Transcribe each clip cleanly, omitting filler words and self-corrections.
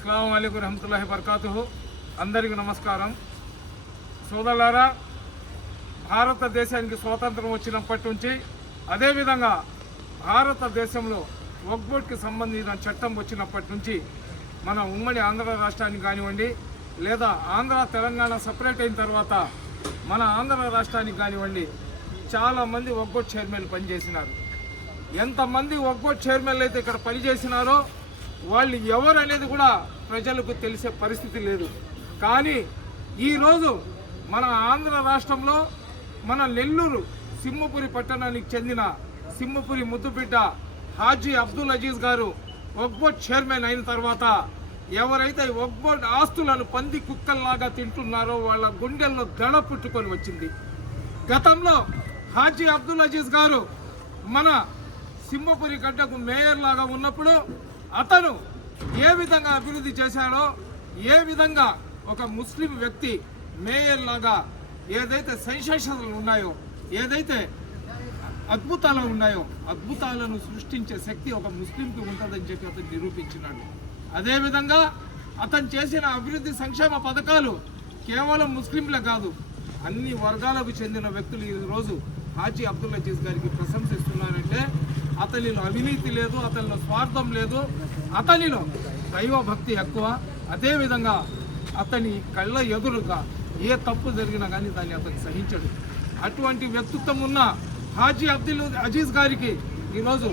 అస్సలాము అలైకుం వరహమతుల్లాహి వబరకాతుహు. అందరికీ నమస్కారం. సోదరులారా, భారతదేశానికి స్వాతంత్రం వచ్చినప్పటి నుంచి, అదేవిధంగా భారతదేశంలో వక్ఫ్ బోర్డుకి సంబంధించిన చట్టం వచ్చినప్పటి నుంచి మన ఉమ్మడి ఆంధ్ర రాష్ట్రానికి కానివ్వండి, లేదా ఆంధ్ర తెలంగాణ సపరేట్ అయిన తర్వాత మన ఆంధ్ర రాష్ట్రానికి కానివ్వండి, చాలామంది వక్ఫ్ బోర్డు చైర్మన్లు పనిచేసినారు. ఎంతమంది వక్ఫ్ బోర్డు చైర్మన్లు అయితే ఇక్కడ పనిచేసినారో వాళ్ళు ఎవరు అనేది కూడా ప్రజలకు తెలిసే పరిస్థితి లేదు. కానీ ఈరోజు మన ఆంధ్ర రాష్ట్రంలో మన నెల్లూరు సింహపురి పట్టణానికి చెందిన సింహపురి ముద్దుబిడ్డ హాజీ అబ్దుల్ అజీజ్ గారు వక్ఫ్ బోర్డు చైర్మన్ అయిన తర్వాత ఎవరైతే వక్ఫ్ బోర్డు ఆస్తులను పంది కుక్కల్లాగా తింటున్నారో వాళ్ళ గుండెల్లో దడ పుట్టుకొని వచ్చింది. గతంలో హాజీ అబ్దుల్ అజీజ్ గారు మన సింహపురి గడ్డకు మేయర్ లాగా ఉన్నప్పుడు అతను ఏ విధంగా అభివృద్ధి చేశాడో, ఏ విధంగా ఒక ముస్లిం వ్యక్తి మేయర్ లాగా ఏదైతే సెన్సేషన్లు ఉన్నాయో, ఏదైతే అద్భుతాలు ఉన్నాయో, అద్భుతాలను సృష్టించే శక్తి ఒక ముస్లింకి ఉంటుందని చెప్పి అతను నిరూపించినాడు. అదేవిధంగా అతను చేసిన అభివృద్ధి సంక్షేమ పథకాలు కేవలం ముస్లింలే కాదు, అన్ని వర్గాలకు చెందిన వ్యక్తులు ఈరోజు హాజీ అబ్దుల్ అజీజ్ గారికి ప్రశంసిస్తున్నారంటే అతనిలో అవినీతి లేదు, అతనిలో స్వార్థం లేదు, అతనిలో దైవభక్తి ఎక్కువ. అదేవిధంగా అతని కళ్ళ ఎదురుగా ఏ తప్పు జరిగినా కానీ దాన్ని అతను సహించడు. అటువంటి వ్యక్తిత్వం ఉన్న హాజీ అబ్దుల్ అజీజ్ గారికి ఈరోజు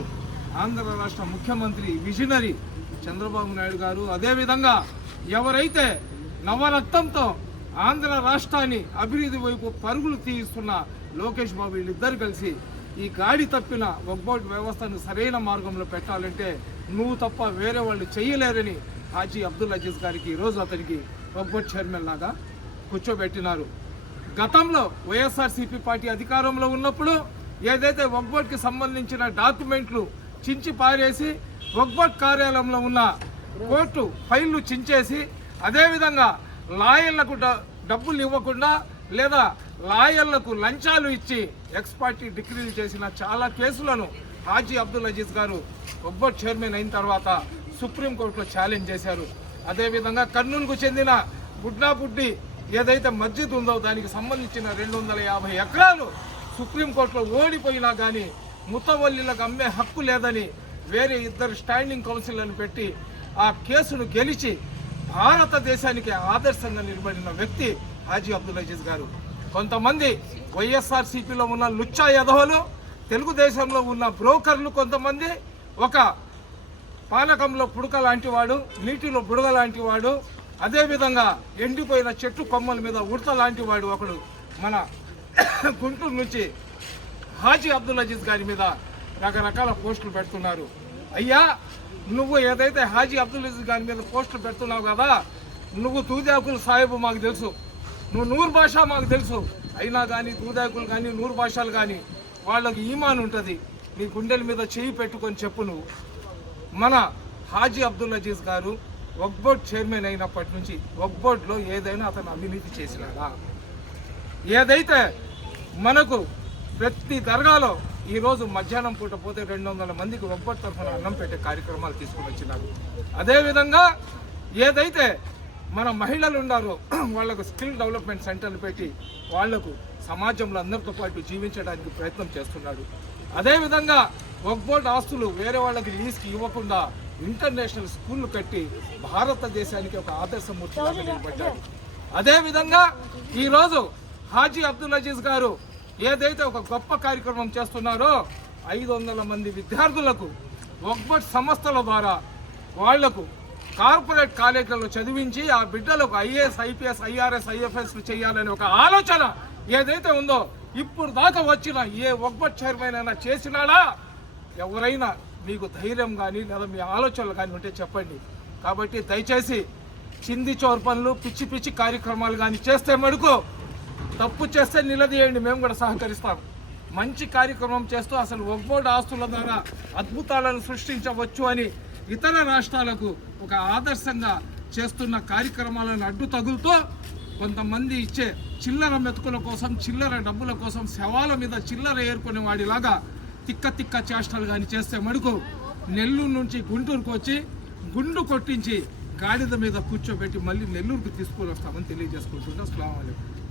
ఆంధ్ర రాష్ట్ర ముఖ్యమంత్రి విజనరీ చంద్రబాబు నాయుడు గారు, అదేవిధంగా ఎవరైతే నవరత్నంతో ఆంధ్ర రాష్ట్రాన్ని అభివృద్ధి వైపు పరుగులు తీయిస్తున్న లోకేష్ బాబు, వీళ్ళిద్దరు కలిసి ఈ గాడి తప్పిన వక్ఫ్ బోర్డు వ్యవస్థను సరైన మార్గంలో పెట్టాలంటే నువ్వు తప్ప వేరే వాళ్ళు చేయలేరని హాజీ అబ్దుల్ అజీజ్ గారికి ఈరోజు అతనికి వక్ఫ్ బోర్డు చైర్మన్ లాగా కూర్చోబెట్టినారు. గతంలో వైఎస్ఆర్సీపీ పార్టీ అధికారంలో ఉన్నప్పుడు ఏదైతే వక్ఫ్ బోర్డుకి సంబంధించిన డాక్యుమెంట్లు చించి పారేసి వక్ఫ్ బోర్డు కార్యాలయంలో ఉన్న కోర్టు ఫైళ్లు చించేసి, అదేవిధంగా లాయర్లకు డబ్బులు ఇవ్వకుండా లేదా లాయర్లకు లంచాలు ఇచ్చి ఎక్స్పర్టీ డిగ్రీలు చేసిన చాలా కేసులను హాజీ అబ్దుల్ అజీజ్ గారు వక్ఫ్ బోర్డు చైర్మన్ అయిన తర్వాత సుప్రీంకోర్టులో ఛాలెంజ్ చేశారు. అదేవిధంగా కర్నూలుకు చెందిన బుడ్నాబుడ్డి ఏదైతే మస్జిద్ ఉందో దానికి సంబంధించిన 250 ఎకరాలు సుప్రీంకోర్టులో ఓడిపోయినా కానీ ముతవల్లిలకు అమ్మే హక్కు లేదని వేరే 2 స్టాండింగ్ కౌన్సిల్లను పెట్టి ఆ కేసును గెలిచి భారతదేశానికి ఆదర్శంగా నిలబడిన వ్యక్తి హాజీ అబ్దుల్ అజీజ్ గారు. కొంతమంది వైఎస్ఆర్సీపీలో ఉన్న లుచ్చా యదవలు, తెలుగుదేశంలో ఉన్న బ్రోకర్లు, కొంతమంది ఒక పానకంలో పుడక లాంటి వాడు, నీటిలో బుడగ లాంటి వాడు, అదేవిధంగా ఎండిపోయిన చెట్టు కొమ్మల మీద ఉడత లాంటి వాడు ఒకడు మన గుంటూరు నుంచి హాజీ అబ్దుల్ అజీజ్ గారి మీద రకరకాల పోస్టులు పెడుతున్నారు. అయ్యా, నువ్వు ఏదైతే హాజీ అబ్దుల్ అజీజ్ గారి మీద పోస్టులు పెడుతున్నావు కదా, నువ్వు తూదాకులు సాహిబు మాకు తెలుసు, నువ్వు నూరు భాష మాకు తెలుసు, అయినా కానీ తూదాకులు కానీ నూరు భాషలు కానీ వాళ్ళకి ఈమాన్ ఉంటుంది. నీ గుండెల మీద చేయి పెట్టుకొని చెప్పు, నువ్వు మన హాజీ అబ్దుల్ అజీజ్ గారు వక్ఫ్ బోర్డు చైర్మన్ అయినప్పటి నుంచి వక్ఫ్ బోర్డులో ఏదైనా అతను అవినీతి చేసినాడా? ఏదైతే మనకు ప్రతి దర్గాలో ఈరోజు మధ్యాహ్నం పూట పోతే 200 మందికి వక్ఫ్ బోర్డు తరఫున అన్నం పెట్టే కార్యక్రమాలు తీసుకుని వచ్చినారు. అదేవిధంగా ఏదైతే మన మహిళలు ఉన్నారో వాళ్లకు స్కిల్ డెవలప్మెంట్ సెంటర్లు పెట్టి వాళ్లకు సమాజంలో అందరితో పాటు జీవించడానికి ప్రయత్నం చేస్తున్నాడు. అదేవిధంగా వక్ఫ్ బోర్డు ఆస్తులు వేరే వాళ్ళకి లీజ్కి ఇవ్వకుండా ఇంటర్నేషనల్ స్కూళ్ళు పెట్టి భారతదేశానికి ఒక ఆదర్శమూర్తిగా నిలబడ్డాడు. అదేవిధంగా ఈరోజు హాజీ అబ్దుల్ అజీజ్ గారు ఏదైతే ఒక గొప్ప కార్యక్రమం చేస్తున్నారో 500 మంది విద్యార్థులకు వక్ఫ్ బోర్డు సంస్థల ద్వారా వాళ్లకు కార్పొరేట్ కాలేజీలలో చదివించి ఆ బిడ్డలకు ఐఏఎస్, ఐపీఎస్, ఐఆర్ఎస్, ఐఎఫ్ఎస్లు చేయాలనే ఒక ఆలోచన ఏదైతే ఉందో ఇప్పుడు దాకా వచ్చిన ఏ వక్ఫ్ బోర్డు చైర్మన్ అయినా చేసినాడా? ఎవరైనా మీకు ధైర్యం కానీ లేదా మీ ఆలోచనలు కానీ ఉంటే చెప్పండి. కాబట్టి దయచేసి చింది చోర్ పనులు, పిచ్చి పిచ్చి కార్యక్రమాలు కానీ చేస్తే మడుకో, తప్పు చేస్తే నిలదీయండి, మేము కూడా సహకరిస్తాం. మంచి కార్యక్రమం చేస్తూ అసలు వక్ఫ్ బోర్డు ఆస్తుల ద్వారా అద్భుతాలను సృష్టించవచ్చు అని ఇతర రాష్ట్రాలకు ఒక ఆదర్శంగా చేస్తున్న కార్యక్రమాలను అడ్డు తగులుతూ కొంతమంది ఇచ్చే చిల్లర మెతుకుల కోసం, చిల్లర డబ్బుల కోసం శవాల మీద చిల్లర ఏరుకునే వాడిలాగా తిక్క తిక్క చేష్టలు కానీ చేస్తే మడుకు నెల్లూరు నుంచి గుంటూరుకు వచ్చి గుండు కొట్టించి గాడిద మీద కూర్చోబెట్టి మళ్ళీ నెల్లూరుకు తీసుకొని వస్తామని తెలియజేసుకుంటున్నాం. అస్సలాము అలైకుం.